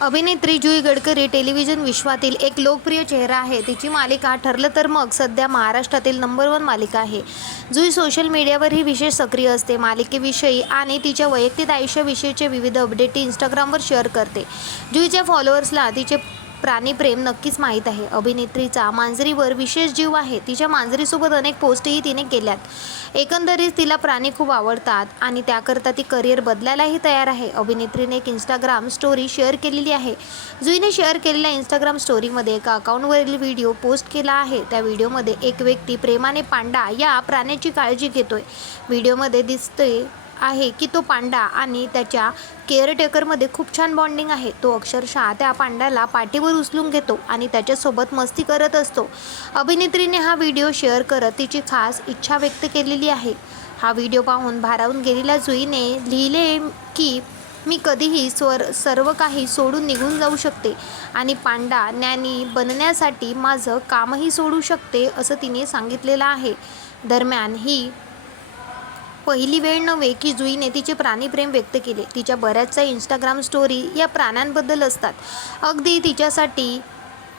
अभिनेत्री जुई गडकरी टेलिव्हिजन विश्वातील एक लोकप्रिय चेहरा आहे. तिची मालिका ठरलं तर मग सध्या महाराष्ट्रातील नंबर वन मालिका आहे. जुई सोशल मीडियावरही विशेष सक्रिय असते. मालिकेविषयी आणि तिच्या वैयक्तिक आयुष्याविषयीचे विविध अपडेट ती इंस्टाग्रामवर शेअर करते. जुईच्या फॉलोअर्सला तिचे प्राणीप्रेम नक्कीच माहीत आहे. अभिनेत्रीचा मांजरीवर विशेष जीव आहे. तिच्या मांजरीसोबत अनेक पोस्टही तिने केल्यात. एकंदरीत तिला प्राणी खूप आवडतात आणि त्याकरता ती करिअर बदलायलाही तयार आहे. अभिनेत्रीने एक इंस्टाग्राम स्टोरी शेअर केलेली आहे. जुईने शेअर केलेल्या इंस्टाग्राम स्टोरीमध्ये एका अकाउंटवरील व्हिडिओ पोस्ट केला आहे. त्या व्हिडिओमध्ये एक व्यक्ती प्रेमाने पांडा या प्राण्याची काळजी घेतोय. व्हिडिओमध्ये दिसते आहे की तो पांडा आणि त्याच्या केअरटेकरमध्ये खूप छान बॉन्डिंग आहे. तो अक्षरशः त्या पांड्याला पाठीवर उचलून घेतो आणि त्याच्यासोबत मस्ती करत असतो. अभिनेत्रीने हा व्हिडिओ शेअर करत तिची खास इच्छा व्यक्त केलेली आहे. हा व्हिडिओ पाहून भारावून गेलेल्या जुईने लिहिले की मी कधीही स्वर सर्व काही सोडून निघून जाऊ शकते आणि पांडा ज्ञानी बनण्यासाठी माझं कामही सोडू शकते असं तिने सांगितलेलं आहे. दरम्यान ही पहिली वेळ नव्हे की जुईने तिचे प्राणीप्रेम व्यक्त केले. तिच्या बऱ्याचशा इंस्टाग्राम स्टोरी या प्राण्यांबद्दल असतात. अगदी तिच्यासाठी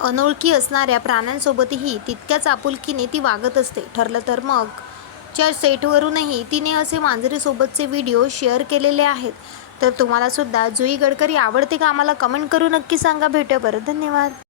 अनोळखी असणाऱ्या प्राण्यांसोबतही तितक्याच आपुलकीने ती वागत असते. ठरलं तर मग च्या सेटवरूनही तिने असे मांजरीसोबतचे व्हिडिओ शेअर केलेले आहेत. तर तुम्हालासुद्धा जुई गडकरी आवडते का? आम्हाला कमेंट करू नक्की सांगा. भेटूया बरं धन्यवाद.